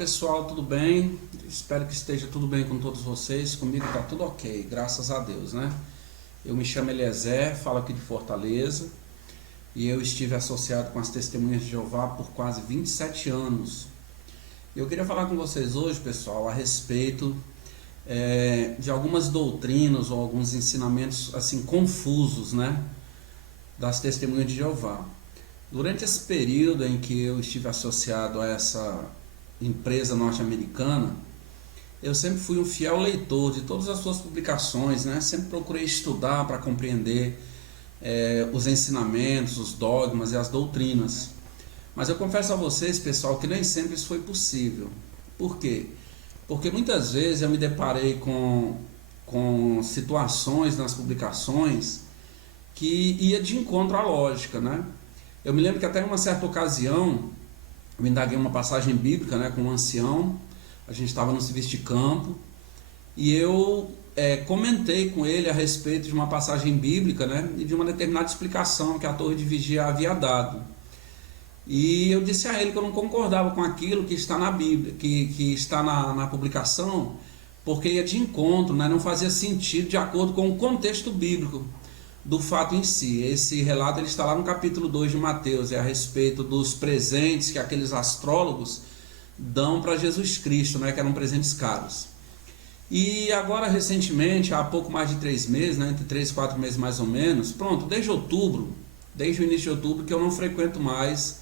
pessoal, tudo bem? Espero que esteja tudo bem com todos vocês. Comigo está tudo ok, graças a Deus, né? Eu me chamo Eliezer, falo aqui de Fortaleza e eu estive associado com as Testemunhas de Jeová por quase 27 anos. Eu queria falar com vocês hoje, pessoal, a respeito de algumas doutrinas ou alguns ensinamentos assim confusos, né? Das Testemunhas de Jeová. Durante esse período em que eu estive associado a essa empresa norte-americana, eu sempre fui um fiel leitor de todas as suas publicações, né? Sempre procurei estudar para compreender os ensinamentos, os dogmas e as doutrinas. Mas eu confesso a vocês, pessoal, que nem sempre isso foi possível. Por quê? Porque muitas vezes eu me deparei com situações nas publicações que ia de encontro à lógica, né? Eu me lembro que até em uma certa ocasião eu indaguei uma passagem bíblica, né, com um ancião. A gente estava no serviço de campo e eu comentei com ele a respeito de uma passagem bíblica, né, e de uma determinada explicação que a torre de vigia havia dado. E eu disse a ele que eu não concordava com aquilo que está na Bíblia, que está na publicação, porque ia de encontro, né, não fazia sentido de acordo com o contexto bíblico do fato em si. Esse relato ele está lá no capítulo 2 de Mateus, a respeito dos presentes que aqueles astrólogos dão para Jesus Cristo, né, que eram presentes caros. E agora recentemente, há pouco mais de 3 meses, né, entre 3 e 4 meses mais ou menos, desde o início de outubro, que eu não frequento mais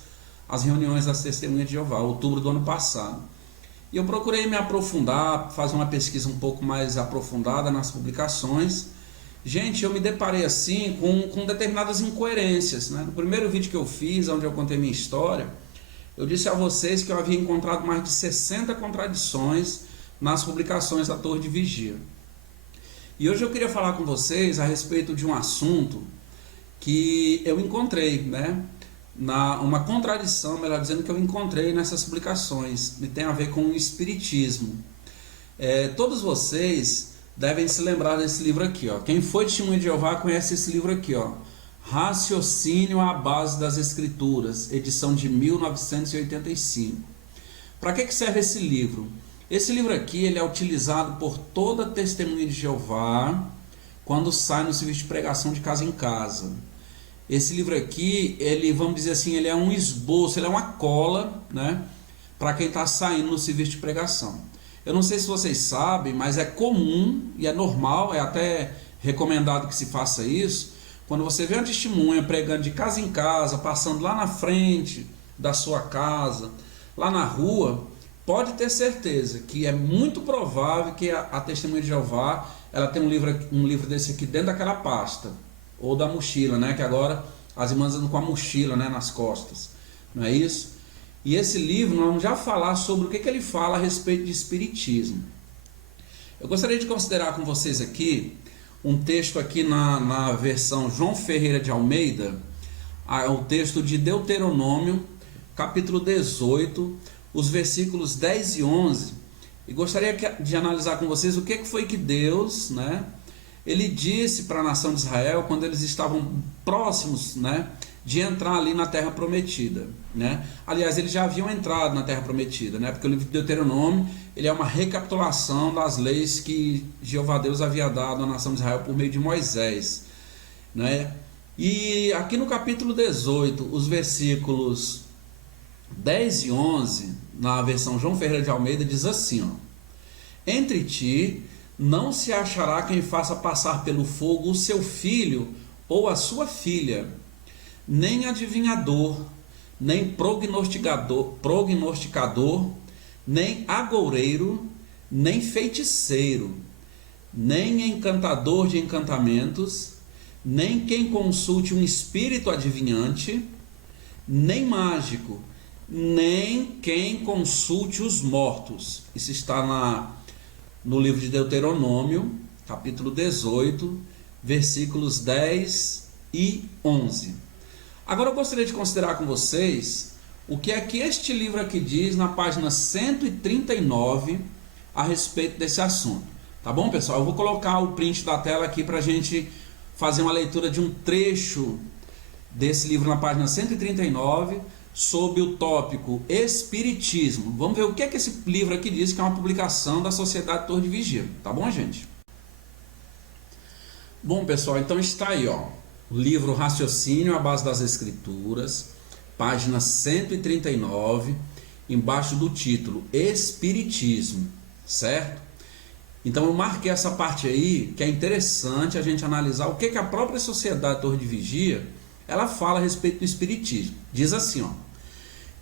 as reuniões das Testemunhas de Jeová, outubro do ano passado. E eu procurei me aprofundar, fazer uma pesquisa um pouco mais aprofundada nas publicações. Gente, eu me deparei assim com determinadas incoerências, né? No primeiro vídeo que eu fiz, onde eu contei minha história, eu disse a vocês que eu havia encontrado mais de 60 contradições nas publicações da Torre de Vigia. E hoje eu queria falar com vocês a respeito de um assunto que eu encontrei, né? Uma contradição, melhor dizendo, que eu encontrei nessas publicações, e tem a ver com o Espiritismo. Todos vocês devem se lembrar desse livro aqui, ó. Quem foi Testemunha de Jeová conhece esse livro aqui, ó. Raciocínio à Base das Escrituras, edição de 1985. Para que serve esse livro? Esse livro aqui ele é utilizado por toda Testemunha de Jeová quando sai no serviço de pregação de casa em casa. Esse livro aqui, ele, vamos dizer assim, ele é um esboço, ele é uma cola, né, para quem está saindo no serviço de pregação. Eu não sei se vocês sabem, mas é comum e é normal, é até recomendado que se faça isso, quando você vê uma testemunha pregando de casa em casa, passando lá na frente da sua casa, lá na rua, pode ter certeza que é muito provável que a Testemunha de Jeová ela tem um livro desse aqui dentro daquela pasta, ou da mochila, né, que agora as irmãs andam com a mochila, né, nas costas, não é isso? E esse livro, nós vamos já falar sobre o que ele fala a respeito de Espiritismo. Eu gostaria de considerar com vocês aqui um texto aqui na versão João Ferreira de Almeida, o texto de Deuteronômio, capítulo 18, os versículos 10 e 11. E gostaria de analisar com vocês o que foi que Deus, né, ele disse para a nação de Israel quando eles estavam próximos, né, de entrar ali na Terra Prometida, né? Aliás, eles já haviam entrado na Terra Prometida, né? Porque o livro de Deuteronômio ele é uma recapitulação das leis que Jeová Deus havia dado à nação de Israel por meio de Moisés, né? E aqui no capítulo 18, os versículos 10 e 11, na versão João Ferreira de Almeida, diz assim, ó: Entre ti não se achará quem faça passar pelo fogo o seu filho ou a sua filha, nem adivinhador, nem prognosticador, nem agoureiro, nem feiticeiro, nem encantador de encantamentos, nem quem consulte um espírito adivinhante, nem mágico, nem quem consulte os mortos. Isso está no livro de Deuteronômio, capítulo 18, versículos 10 e 11. Agora eu gostaria de considerar com vocês o que é que este livro aqui diz na página 139 a respeito desse assunto. Tá bom, pessoal? Eu vou colocar o print da tela aqui para a gente fazer uma leitura de um trecho desse livro na página 139 sob o tópico Espiritismo. Vamos ver o que é que esse livro aqui diz, que é uma publicação da Sociedade Torre de Vigia. Tá bom, gente? Bom, pessoal, então está aí, ó, o livro Raciocínio à Base das Escrituras, página 139, embaixo do título Espiritismo, certo? Então eu marquei essa parte aí, que é interessante a gente analisar o que a própria Sociedade Torre de Vigia, ela fala a respeito do Espiritismo. Diz assim, ó: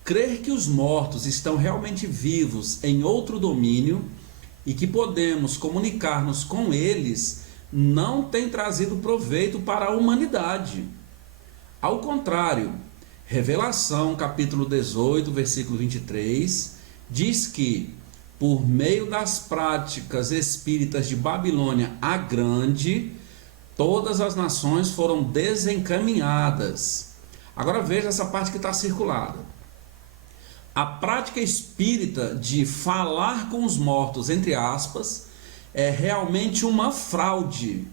crer que os mortos estão realmente vivos em outro domínio e que podemos comunicar-nos com eles não tem trazido proveito para a humanidade. Ao contrário, Revelação, capítulo 18, versículo 23, diz que, por meio das práticas espíritas de Babilônia a Grande, todas as nações foram desencaminhadas. Agora veja essa parte que está circulada. A prática espírita de falar com os mortos, entre aspas, é realmente uma fraude.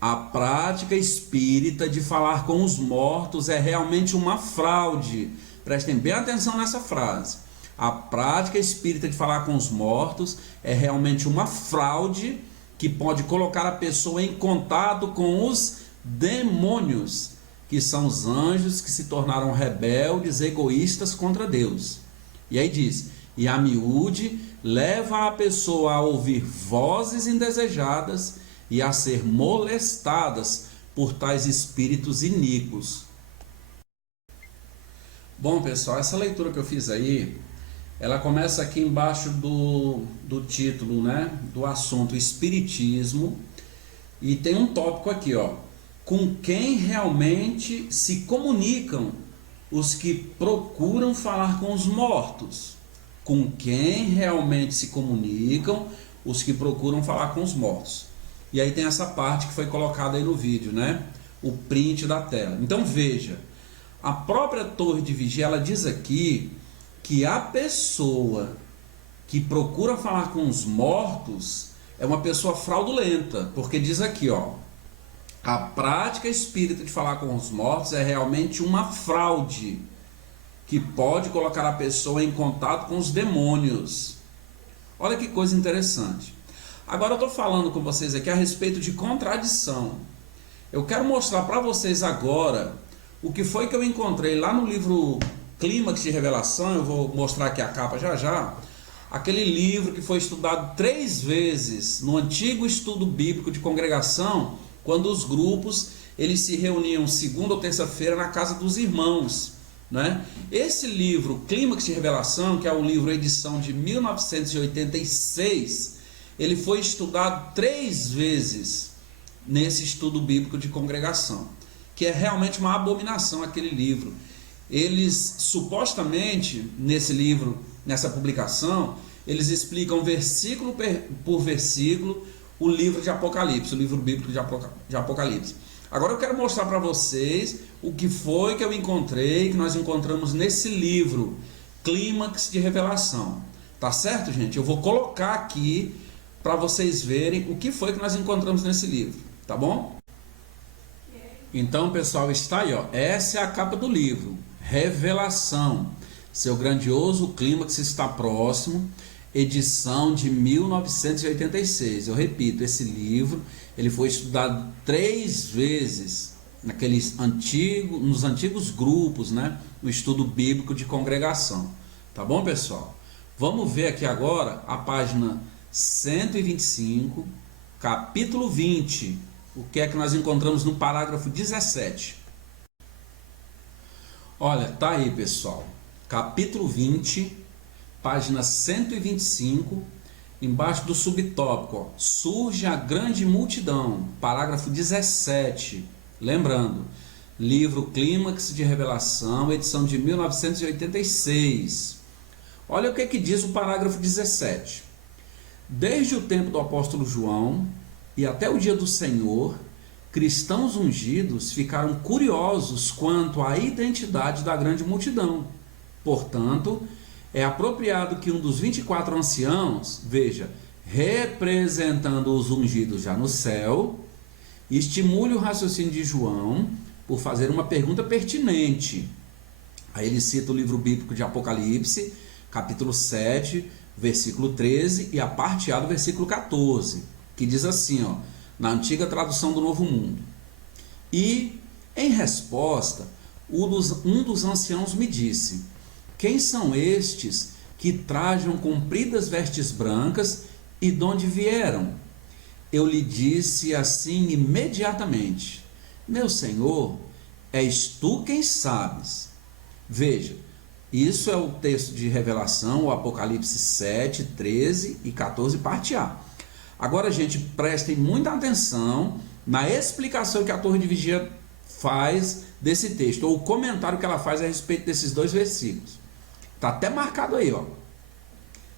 A prática espírita de falar com os mortos é realmente uma fraude. Prestem bem atenção nessa frase. A prática espírita de falar com os mortos é realmente uma fraude que pode colocar a pessoa em contato com os demônios, que são os anjos que se tornaram rebeldes, egoístas contra Deus. E aí diz: e a miúde leva a pessoa a ouvir vozes indesejadas e a ser molestadas por tais espíritos iníquos. Bom, pessoal, essa leitura que eu fiz aí, ela começa aqui embaixo do título, né, do assunto Espiritismo, e tem um tópico aqui, ó: com quem realmente se comunicam os que procuram falar com os mortos. Com quem realmente se comunicam os que procuram falar com os mortos. E aí tem essa parte que foi colocada aí no vídeo, né? O print da tela. Então veja, a própria Torre de Vigia, ela diz aqui que a pessoa que procura falar com os mortos é uma pessoa fraudulenta, porque diz aqui, ó: a prática espírita de falar com os mortos é realmente uma fraude que pode colocar a pessoa em contato com os demônios. Olha que coisa interessante. Agora eu estou falando com vocês aqui a respeito de contradição. Eu quero mostrar para vocês agora o que foi que eu encontrei lá no livro Clímax de Revelação. Eu vou mostrar aqui a capa já já. Aquele livro que foi estudado 3 vezes no antigo estudo bíblico de congregação, quando os grupos eles se reuniam segunda ou terça-feira na casa dos irmãos, né? Esse livro, Clímax de Revelação, que é o livro edição de 1986, ele foi estudado 3 vezes nesse estudo bíblico de congregação, que é realmente uma abominação aquele livro. Eles, supostamente, nesse livro, nessa publicação, eles explicam versículo por versículo o livro de Apocalipse, o livro bíblico de Apocalipse. Agora eu quero mostrar para vocês o que foi que eu encontrei, que nós encontramos nesse livro, Clímax de Revelação. Tá certo, gente? Eu vou colocar aqui para vocês verem o que foi que nós encontramos nesse livro, tá bom? Então, pessoal, está aí, ó. Essa é a capa do livro, Revelação. Seu grandioso clímax está próximo, edição de 1986. Eu repito, esse livro ele foi estudado 3 vezes nos antigos grupos, né, no estudo bíblico de congregação. Tá bom, pessoal? Vamos ver aqui agora a página 125, capítulo 20. O que é que nós encontramos no parágrafo 17? Olha, tá aí, pessoal. Capítulo 20, página 125, embaixo do subtópico, ó: surge a grande multidão. Parágrafo 17. Lembrando, livro Clímax de Revelação, edição de 1986. Olha o que diz o parágrafo 17. Desde o tempo do apóstolo João e até o dia do Senhor, cristãos ungidos ficaram curiosos quanto à identidade da grande multidão. Portanto, é apropriado que um dos 24 anciãos, veja, representando os ungidos já no céu, estimule o raciocínio de João por fazer uma pergunta pertinente. Aí ele cita o livro bíblico de Apocalipse, capítulo 7, versículo 13, e a parte A do versículo 14, que diz assim, ó, na antiga tradução do Novo Mundo: e, em resposta, um dos anciãos me disse: quem são estes que trajam compridas vestes brancas e de onde vieram? Eu lhe disse assim imediatamente: meu senhor, és tu quem sabes. Veja, isso é o texto de Revelação, o Apocalipse 7, 13 e 14, parte A. Agora, gente, prestem muita atenção na explicação que a Torre de Vigia faz desse texto, ou o comentário que ela faz a respeito desses dois versículos. Está até marcado aí, ó.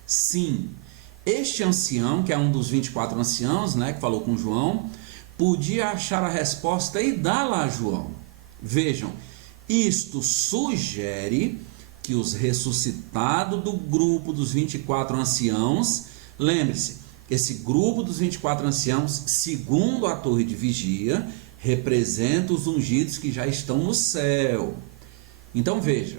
Sim, este ancião, que é um dos 24 anciãos, né, que falou com João, podia achar a resposta e dá-la a João. Vejam, isto sugere que os ressuscitados do grupo dos 24 anciãos, lembre-se, esse grupo dos 24 anciãos, segundo a Torre de Vigia, representa os ungidos que já estão no céu. Então veja,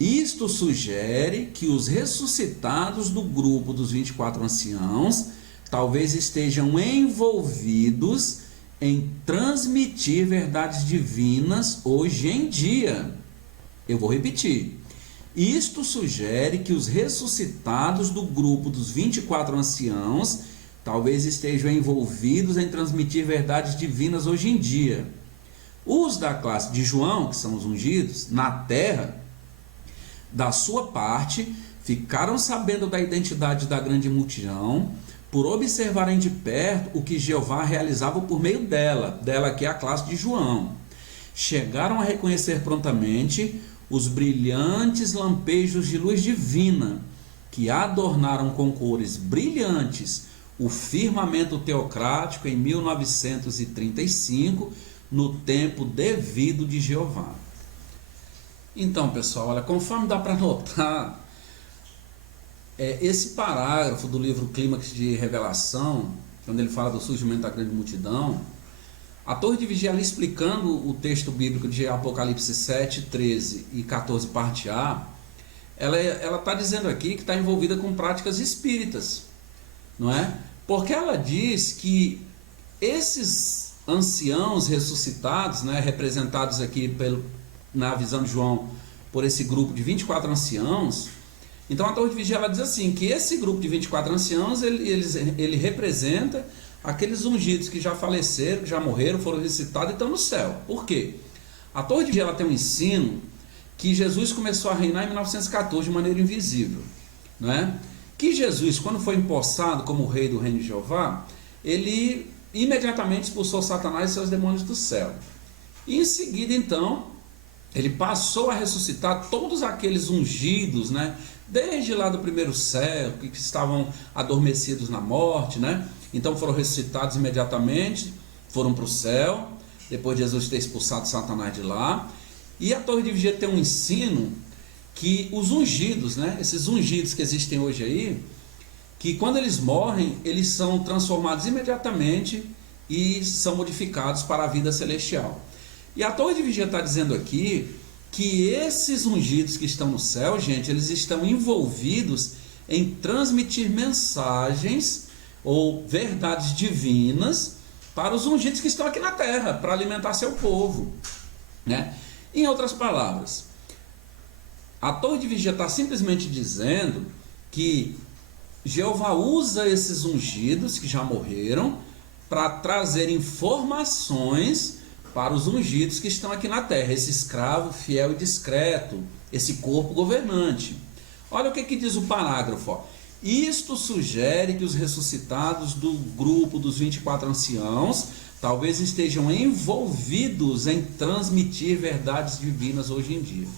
isto sugere que os ressuscitados do grupo dos 24 anciãos talvez estejam envolvidos em transmitir verdades divinas hoje em dia. Eu vou repetir. Isto sugere que os ressuscitados do grupo dos 24 anciãos talvez estejam envolvidos em transmitir verdades divinas hoje em dia. Os da classe de João, que são os ungidos, na terra, da sua parte, ficaram sabendo da identidade da grande multidão, por observarem de perto o que Jeová realizava por meio dela que é a classe de João. Chegaram a reconhecer prontamente os brilhantes lampejos de luz divina, que adornaram com cores brilhantes o firmamento teocrático em 1935, no tempo devido de Jeová. Então, pessoal, olha, conforme dá para notar, esse parágrafo do livro Clímax de Revelação, quando ele fala do surgimento da grande multidão, a Torre de Vigia ali explicando o texto bíblico de Apocalipse 7, 13 e 14, parte A, ela está dizendo aqui que está envolvida com práticas espíritas, não é? Porque ela diz que esses anciãos ressuscitados, né, representados aqui na visão de João por esse grupo de 24 anciãos, então a Torre de Vigia ela diz assim, que esse grupo de 24 anciãos, ele representa aqueles ungidos que já faleceram, que já morreram, foram ressuscitados e estão no céu. Por quê? A Torre de Vigia ela tem um ensino que Jesus começou a reinar em 1914 de maneira invisível, não é? Que Jesus, quando foi empossado como rei do reino de Jeová, ele imediatamente expulsou Satanás e seus demônios do céu. E em seguida, então, ele passou a ressuscitar todos aqueles ungidos, né? Desde lá do primeiro céu, que estavam adormecidos na morte, né? Então foram ressuscitados imediatamente, foram para o céu, depois de Jesus ter expulsado Satanás de lá. E a Torre de Vigia tem um ensino que os ungidos, né? Esses ungidos que existem hoje aí, que quando eles morrem, eles são transformados imediatamente e são modificados para a vida celestial. E a Torre de Vigia está dizendo aqui que esses ungidos que estão no céu, gente, eles estão envolvidos em transmitir mensagens ou verdades divinas para os ungidos que estão aqui na terra, para alimentar seu povo, né? Em outras palavras, a Torre de Vigia está simplesmente dizendo que Jeová usa esses ungidos que já morreram para trazer informações para os ungidos que estão aqui na terra, esse escravo fiel e discreto, esse corpo governante. Olha o que diz o parágrafo, ó. Isto sugere que os ressuscitados do grupo dos 24 anciãos talvez estejam envolvidos em transmitir verdades divinas hoje em dia.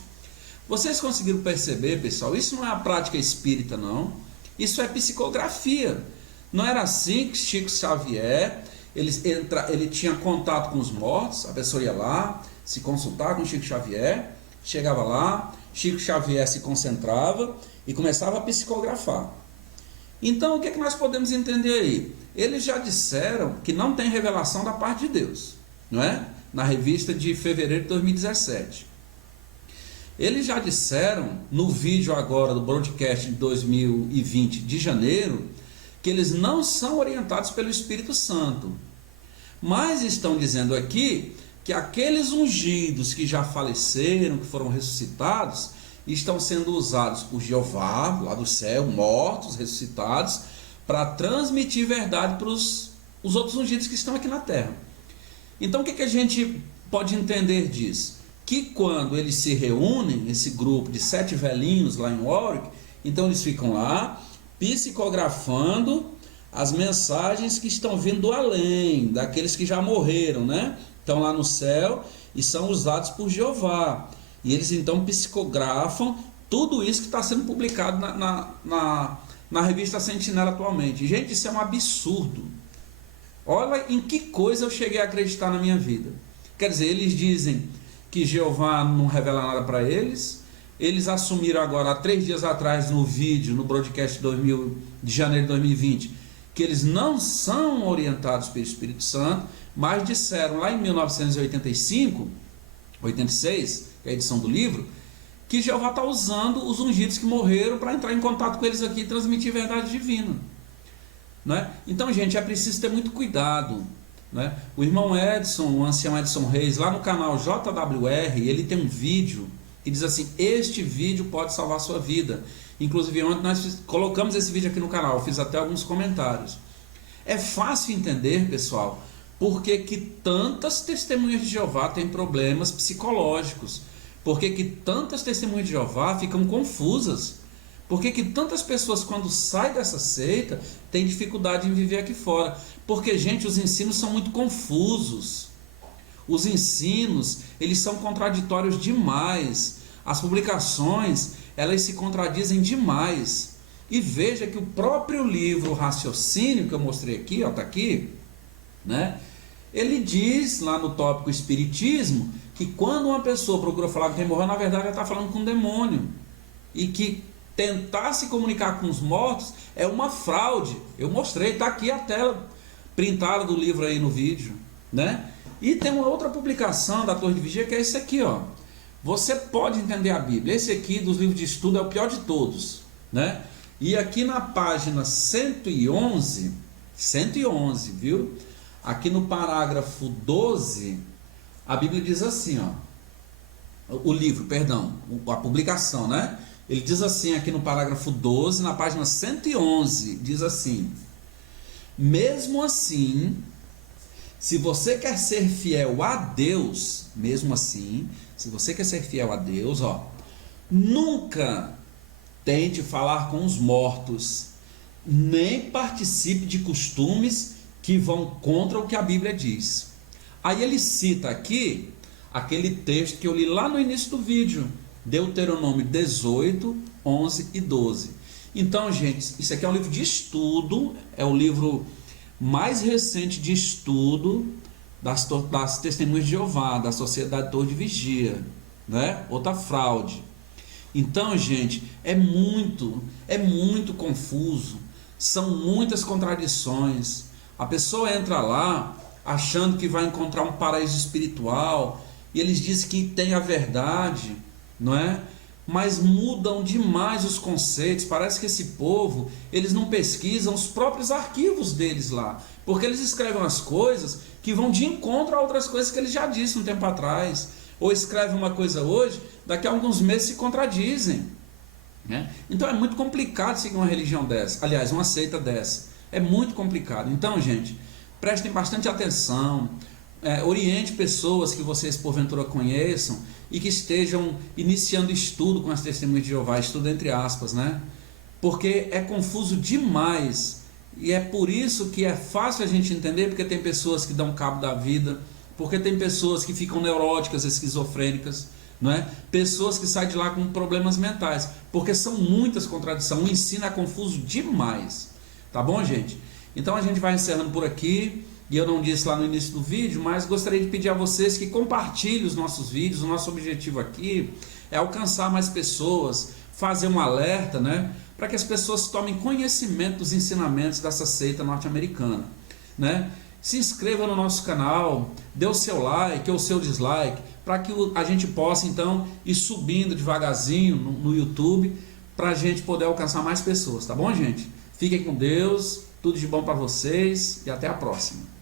Vocês conseguiram perceber, pessoal? Isso não é a prática espírita, não. Isso é psicografia. Não era assim que Chico Xavier, ele tinha contato com os mortos, a pessoa ia lá, se consultar com Chico Xavier, chegava lá, Chico Xavier se concentrava e começava a psicografar. Então, o que nós podemos entender aí? Eles já disseram que não tem revelação da parte de Deus, não é? Na revista de fevereiro de 2017. Eles já disseram no vídeo agora do broadcast de 2020 de janeiro que eles não são orientados pelo Espírito Santo, mas estão dizendo aqui que aqueles ungidos que já faleceram, que foram ressuscitados, estão sendo usados por Jeová, lá do céu, mortos, ressuscitados, para transmitir verdade para os outros ungidos que estão aqui na terra. Então o que a gente pode entender disso? Que quando eles se reúnem, esse grupo de 7 velhinhos lá em Warwick, então eles ficam lá psicografando as mensagens que estão vindo do além, daqueles que já morreram, né? Estão lá no céu e são usados por Jeová. E eles então psicografam tudo isso que está sendo publicado na revista Sentinela atualmente. Gente, isso é um absurdo. Olha em que coisa eu cheguei a acreditar na minha vida. Quer dizer, eles dizem que Jeová não revela nada para eles. Eles assumiram agora, há 3 dias atrás, no vídeo, no broadcast de janeiro de 2020, que eles não são orientados pelo Espírito Santo, mas disseram lá em 1985, 86, que é a edição do livro, que Jeová está usando os ungidos que morreram para entrar em contato com eles aqui e transmitir verdade divina. Né? Então, gente, é preciso ter muito cuidado. Né? O irmão Edson, o ancião Edson Reis, lá no canal JWR, ele tem um vídeo que diz assim: este vídeo pode salvar a sua vida. Inclusive ontem nós colocamos esse vídeo aqui no canal, fiz até alguns comentários. É fácil entender, pessoal, porque que tantas testemunhas de Jeová têm problemas psicológicos, porque que tantas testemunhas de Jeová ficam confusas, porque que tantas pessoas quando saem dessa seita têm dificuldade em viver aqui fora. Porque, gente, os ensinos são muito confusos. Os ensinos, eles são contraditórios demais. As publicações, elas se contradizem demais. E veja que o próprio livro Raciocínio, que eu mostrei aqui, ó, tá aqui, né? Ele diz lá no tópico Espiritismo, que quando uma pessoa procura falar com quem morreu, na verdade ela está falando com um demônio. E que tentar se comunicar com os mortos é uma fraude. Eu mostrei, está aqui a tela printada do livro aí no vídeo, né? E tem uma outra publicação da Torre de Vigia, que é esse aqui, ó. Você pode entender a Bíblia. Esse aqui dos livros de estudo é o pior de todos, né? E aqui na página 111, viu? Aqui no parágrafo 12, a Bíblia diz assim, ó. O livro, perdão, a publicação, né? Ele diz assim aqui no parágrafo 12, na página 111, diz assim: mesmo assim, se você quer ser fiel a Deus, mesmo assim, se você quer ser fiel a Deus, ó, nunca tente falar com os mortos, nem participe de costumes que vão contra o que a Bíblia diz. Aí ele cita aqui aquele texto que eu li lá no início do vídeo, Deuteronômio 18, 11 e 12. Então, gente, isso aqui é um livro de estudo, é o livro mais recente de estudo das testemunhas de Jeová, da Sociedade Torre de Vigia, né? Outra fraude. Então, gente, é muito confuso, são muitas contradições. A pessoa entra lá achando que vai encontrar um paraíso espiritual, e eles dizem que tem a verdade, não é? Mas mudam demais os conceitos. Parece que esse povo, eles não pesquisam os próprios arquivos deles lá, porque eles escrevem as coisas que vão de encontro a outras coisas que eles já disseram um tempo atrás, ou escrevem uma coisa hoje, daqui a alguns meses se contradizem, né? Então é muito complicado seguir uma religião dessa, aliás, uma seita dessa, é muito complicado. Então, gente, prestem bastante atenção, oriente pessoas que vocês porventura conheçam e que estejam iniciando estudo com as testemunhas de Jeová, estudo entre aspas, né? Porque é confuso demais, e é por isso que é fácil a gente entender, porque tem pessoas que dão cabo da vida, porque tem pessoas que ficam neuróticas, esquizofrênicas, não é? Pessoas que saem de lá com problemas mentais, porque são muitas contradições, o ensino é confuso demais, tá bom, gente? Então a gente vai encerrando por aqui. E eu não disse lá no início do vídeo, mas gostaria de pedir a vocês que compartilhem os nossos vídeos. O nosso objetivo aqui é alcançar mais pessoas, fazer um alerta, né, para que as pessoas tomem conhecimento dos ensinamentos dessa seita norte-americana, né? se inscreva no nosso canal, dê o seu like ou o seu dislike, para que a gente possa então ir subindo devagarzinho no YouTube, para a gente poder alcançar mais pessoas, tá bom, gente? Fiquem com Deus, tudo de bom para vocês e até a próxima.